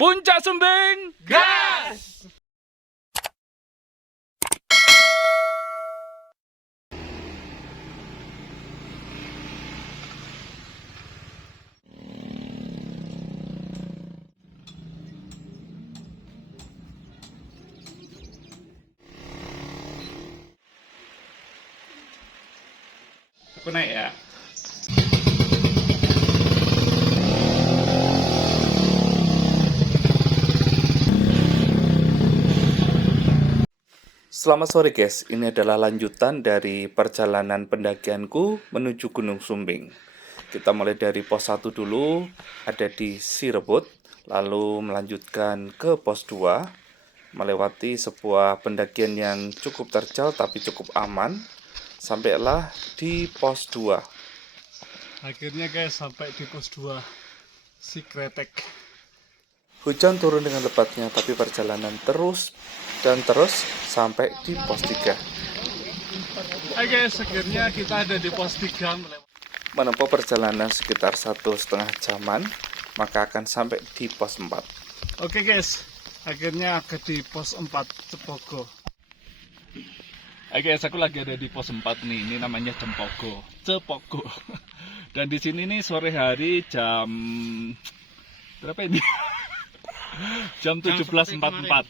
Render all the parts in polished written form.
Puncak Sumbing, gas! Aku naik ya. Selamat sore guys, ini adalah lanjutan dari perjalanan pendakianku menuju Gunung Sumbing. Kita mulai dari pos 1 dulu, ada di Sirebut, lalu melanjutkan ke pos 2, melewati sebuah pendakian yang cukup terjal tapi cukup aman, sampailah di pos 2. Akhirnya guys sampai di pos 2 si Kretek. Hujan turun dengan lebatnya, tapi perjalanan terus dan terus sampai di pos 3. Hai guys, akhirnya kita ada di pos 3. Menempuh perjalanan sekitar 1,5 jaman, maka akan sampai di pos 4. Oke guys, akhirnya ke di pos 4 Cepogo. Hai guys, aku lagi ada di pos 4 nih. Ini namanya Cepogo. Dan di sini nih sore hari jam berapa ini? Jam 17.44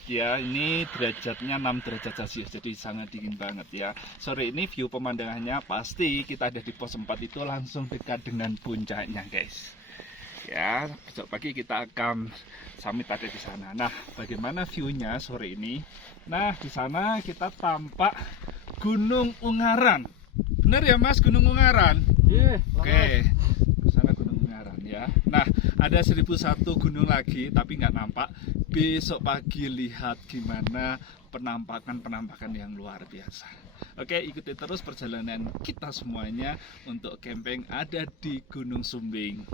ya. Ini derajatnya 6 derajat Celcius, jadi sangat dingin banget ya. Sore ini view pemandangannya pasti kita ada di pos 4 itu langsung dekat dengan puncaknya guys. Ya, besok pagi kita akan summit ada di sana. Nah, bagaimana view-nya sore ini? Nah, di sana kita tampak Gunung Ungaran. Benar ya Mas, Gunung Ungaran? Iya. Oke, ke sana Gunung Ungaran ya. Nah, ada 1001 gunung lagi tapi nggak nampak. Besok pagi lihat gimana penampakan yang luar biasa. Oke, ikuti terus perjalanan kita semuanya untuk camping ada di Gunung Sumbing.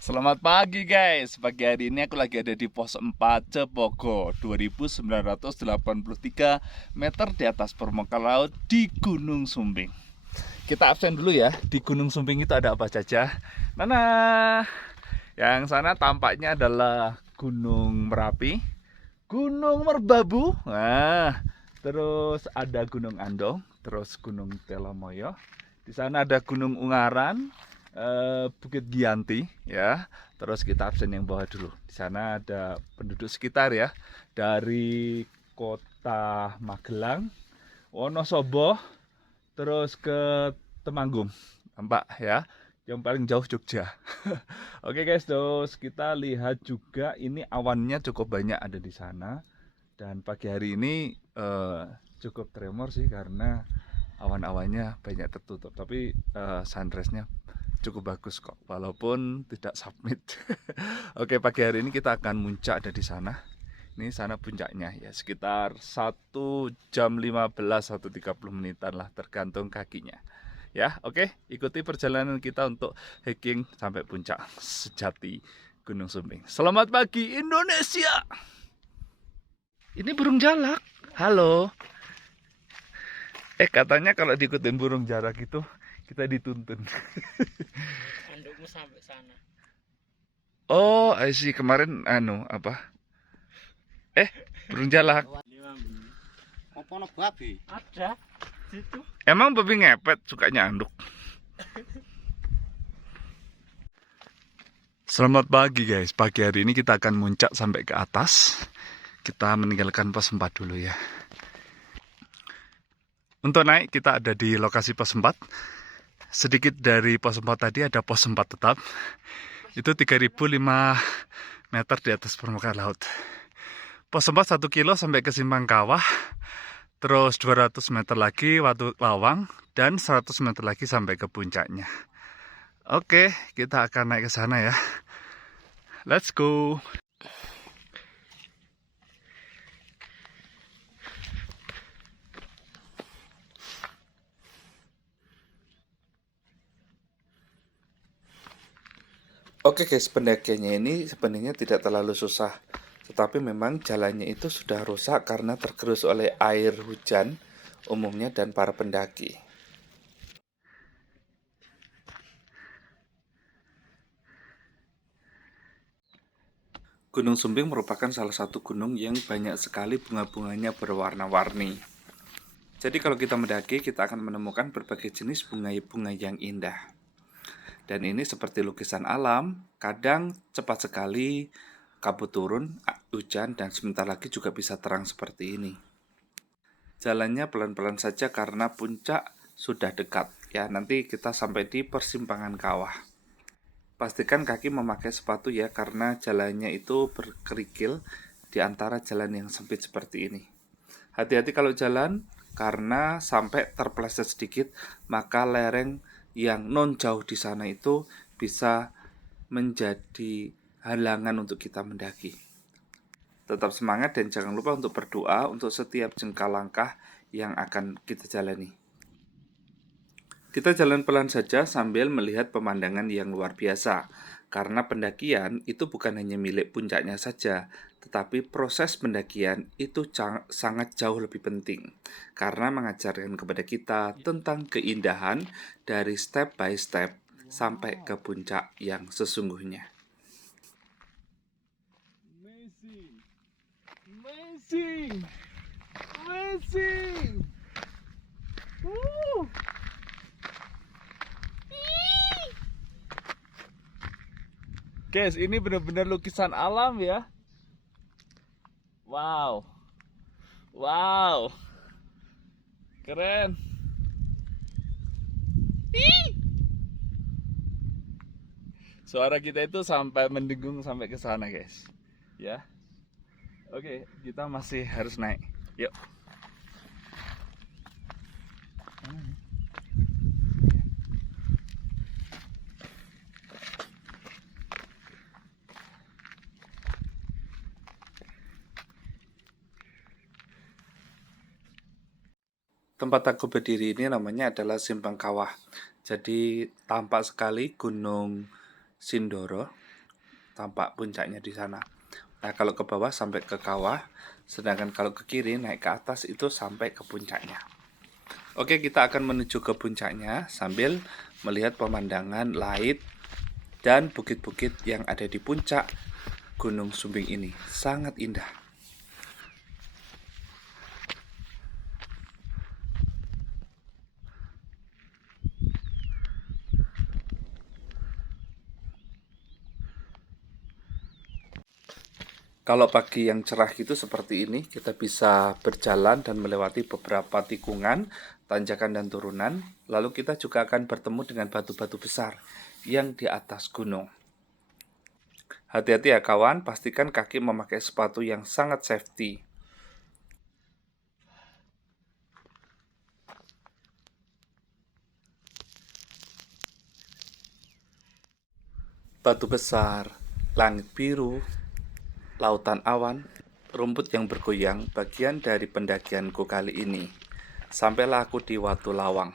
Selamat pagi guys. Pagi hari ini aku lagi ada di pos 4 Cepogo, 2983 meter di atas permukaan laut di Gunung Sumbing. Kita absen dulu ya. Di Gunung Sumbing itu ada apa saja? Nah, yang sana tampaknya adalah Gunung Merapi, Gunung Merbabu, nah, terus ada Gunung Andong, terus Gunung Telomoyo. Di sana ada Gunung Ungaran, Bukit Giyanti, ya. Terus kita absen yang bawah dulu. Di sana ada penduduk sekitar ya, dari kota Magelang, Wonosobo, terus ke Temanggung, nampak ya. Yang paling jauh Jogja. Oke guys, terus kita lihat juga ini awannya cukup banyak ada di sana. Dan pagi hari ini cukup tremor sih karena awan-awannya banyak tertutup. Tapi sunrise-nya cukup bagus kok, walaupun tidak summit. Oke, pagi hari ini kita akan muncak ada di sana. Ini sana puncaknya ya, sekitar 1 jam 15 atau 30 menitan lah tergantung kakinya. Ya, oke, ikuti perjalanan kita untuk hiking sampai puncak sejati Gunung Sumbing. Selamat pagi Indonesia. Ini burung jalak. Halo. Katanya kalau diikutin burung jalak itu kita dituntun. Andukmu sampai sana. Oh, I see. Kemarin apa? Burung jalak. Apa ono babi? Ada. Situ. Emang babi ngepet sukanya anduk. Selamat pagi guys. Pagi hari ini kita akan muncak sampai ke atas. Kita meninggalkan pos 4 dulu ya. Untuk naik kita ada di lokasi pos 4. Sedikit dari pos 4 tadi ada pos 4 tetap. Itu 3.005 meter di atas permukaan laut. Pos 4 1 kilo sampai ke Simpang Kawah. Terus 200 meter lagi Watu Lawang. Dan 100 meter lagi sampai ke puncaknya. Oke, kita akan naik ke sana ya. Let's go. Oke guys, pendakiannya ini sebenarnya tidak terlalu susah. Tetapi memang jalannya itu sudah rusak karena tergerus oleh air hujan umumnya dan para pendaki. Gunung Sumbing merupakan salah satu gunung yang banyak sekali bunga-bunganya berwarna-warni. Jadi kalau kita mendaki, kita akan menemukan berbagai jenis bunga-bunga yang indah. Dan ini seperti lukisan alam, kadang cepat sekali kabut turun, hujan, dan sebentar lagi juga bisa terang seperti ini. Jalannya pelan-pelan saja karena puncak sudah dekat. Ya, nanti kita sampai di persimpangan kawah. Pastikan kaki memakai sepatu ya, karena jalannya itu berkerikil di antara jalan yang sempit seperti ini. Hati-hati kalau jalan, karena sampai terpeleset sedikit, maka lereng yang non jauh di sana itu bisa menjadi halangan untuk kita mendaki. Tetap semangat dan jangan lupa untuk berdoa untuk setiap jengkal langkah yang akan kita jalani. Kita jalan pelan saja sambil melihat pemandangan yang luar biasa. Karena pendakian itu bukan hanya milik puncaknya saja, tetapi proses pendakian itu sangat jauh lebih penting. Karena mengajarkan kepada kita tentang keindahan dari step by step sampai ke puncak yang sesungguhnya. Amazing! Amazing! Woo! Guys, ini benar-benar lukisan alam ya. Wow. Wow. Keren. Suara kita itu sampai mendengung sampai ke sana, guys. Ya. Oke, kita masih harus naik. Yuk. Tempat aku berdiri ini namanya adalah Simpang Kawah. Jadi tampak sekali Gunung Sindoro, tampak puncaknya di sana. Nah, kalau ke bawah sampai ke kawah, sedangkan kalau ke kiri naik ke atas itu sampai ke puncaknya. Oke, kita akan menuju ke puncaknya sambil melihat pemandangan langit dan bukit-bukit yang ada di puncak Gunung Sumbing ini. Sangat indah. Kalau pagi yang cerah gitu seperti ini, kita bisa berjalan dan melewati beberapa tikungan, tanjakan dan turunan. Lalu kita juga akan bertemu dengan batu-batu besar yang di atas gunung. Hati-hati ya kawan, pastikan kaki memakai sepatu yang sangat safety. Batu besar, langit biru, lautan awan, rumput yang bergoyang bagian dari pendakianku kali ini. Sampailah aku di Watu Lawang.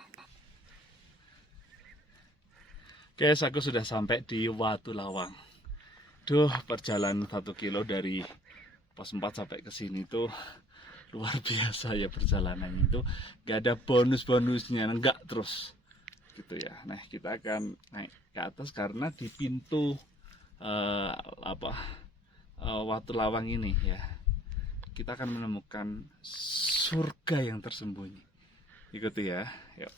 Guys, aku sudah sampai di Watu Lawang. Duh, perjalanan 1 kilo dari pos 4 sampai ke sini tuh luar biasa ya perjalanannya itu. Gak ada bonus-bonusnya, enggak terus gitu ya. Nah, kita akan naik ke atas karena di pintu Watu Lawang ini ya, kita akan menemukan surga yang tersembunyi. Ikuti ya, yuk.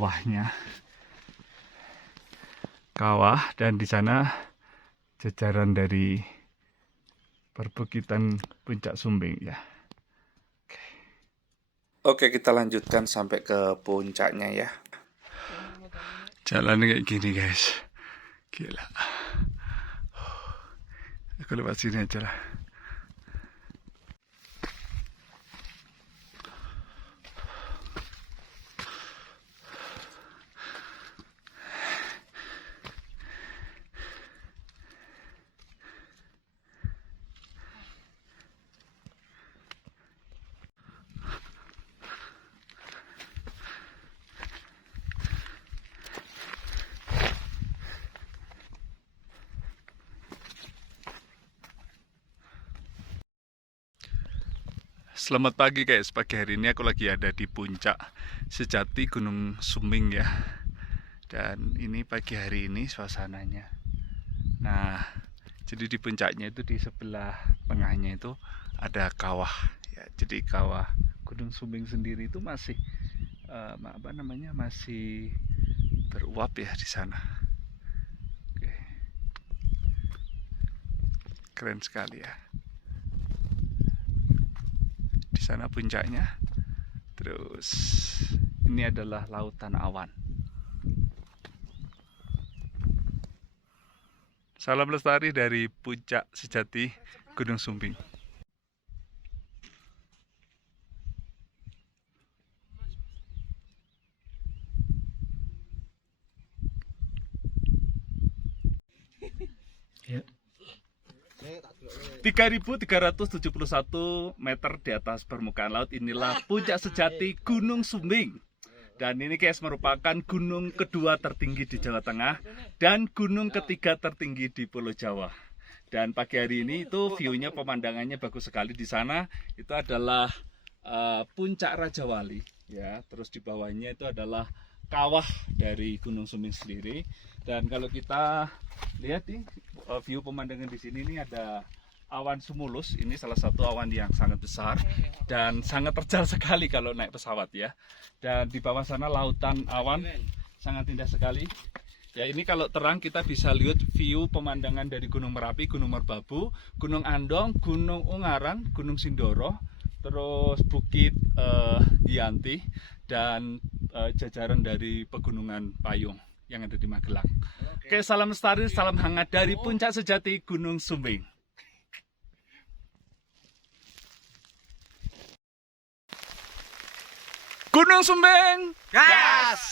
Kawahnya, kawah, dan di sana jajaran dari perbukitan Puncak Sumbing ya. Oke, kita lanjutkan sampai ke puncaknya ya. Jalan kayak gini guys, gila. Aku lewat sini aja lah. Selamat pagi guys, pagi hari ini aku lagi ada di puncak sejati Gunung Sumbing ya. Dan ini pagi hari ini suasananya. Nah, jadi di puncaknya itu di sebelah tengahnya itu ada kawah ya. Jadi kawah Gunung Sumbing sendiri itu masih masih beruap ya di sana. Oke. Keren sekali ya. Di sana puncaknya. Terus ini adalah lautan awan. Salam lestari dari puncak sejati Gunung Sumbing. Ya. 3.371 meter di atas permukaan laut, inilah puncak sejati Gunung Sumbing. Dan ini guys merupakan gunung kedua tertinggi di Jawa Tengah dan gunung ketiga tertinggi di Pulau Jawa. Dan pagi hari ini itu view-nya, pemandangannya bagus sekali di sana. Itu adalah puncak Raja Wali ya. Terus di bawahnya itu adalah kawah dari Gunung Sumbing sendiri. Dan kalau kita lihat nih view pemandangan di sini, ini ada awan cumulus. Ini salah satu awan yang sangat besar dan sangat terjal sekali kalau naik pesawat ya. Dan di bawah sana lautan awan sangat indah sekali. Ya, ini kalau terang kita bisa lihat view pemandangan dari Gunung Merapi, Gunung Merbabu, Gunung Andong, Gunung Ungaran, Gunung Sindoro, terus Bukit Giyanti dan jajaran dari Pegunungan Payung yang ada di Magelang. Oke, salam lestari, salam hangat dari puncak sejati Gunung Sumbing. Gunung Sumbing, gas!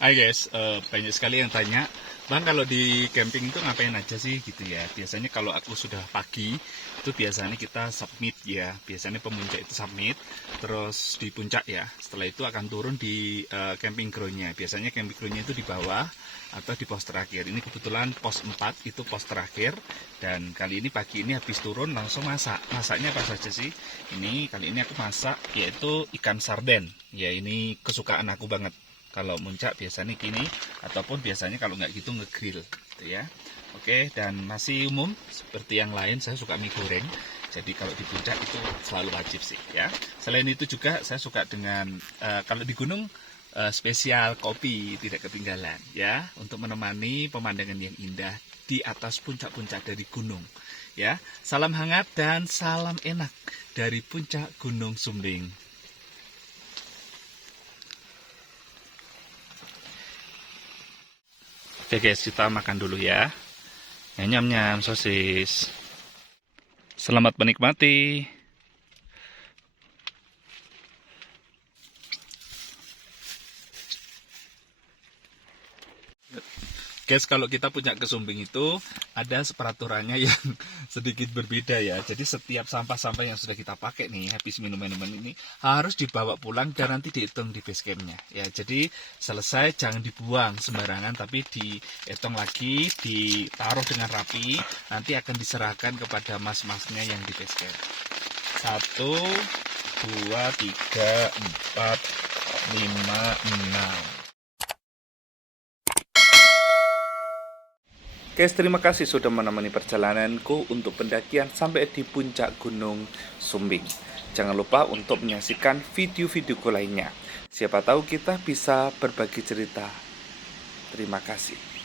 Hai guys, banyak sekali yang tanya, Bang, kalau di camping itu ngapain aja sih gitu ya. Biasanya kalau aku sudah pagi itu biasanya kita submit ya. Biasanya pemuncak itu submit, terus di puncak ya. Setelah itu akan turun di camping ground-nya. Biasanya camping ground-nya itu di bawah atau di pos terakhir. Ini kebetulan pos 4 itu pos terakhir. Dan kali ini pagi ini habis turun langsung masak. Masaknya apa saja sih? Ini kali ini aku masak yaitu ikan sarden. Ya, ini kesukaan aku banget. Kalau muncak biasanya gini, ataupun biasanya kalau nggak gitu ngegrill gitu ya. Oke, dan nasi umum seperti yang lain saya suka mie goreng. Jadi kalau di puncak itu selalu wajib sih ya. Selain itu juga saya suka dengan kalau di gunung spesial kopi tidak ketinggalan ya, untuk menemani pemandangan yang indah di atas puncak-puncak dari gunung ya. Salam hangat dan salam enak dari puncak Gunung Sumbing. Oke guys, kita makan dulu ya. Nyam-nyam sosis. Selamat menikmati. Guys, kalau kita punya ke Sumbing itu ada peraturannya yang sedikit berbeda ya. Jadi setiap sampah-sampah yang sudah kita pakai nih, habis minum-minuman ini harus dibawa pulang dan nanti dihitung di base campnya. Ya, jadi selesai jangan dibuang sembarangan, tapi dihitung lagi, ditaruh dengan rapi, nanti akan diserahkan kepada mas-masnya yang di base camp. 1, 2, 3, 4, 5, 6. Guys, terima kasih sudah menemani perjalananku untuk pendakian sampai di puncak Gunung Sumbing. Jangan lupa untuk menyaksikan video-videoku lainnya. Siapa tahu kita bisa berbagi cerita. Terima kasih.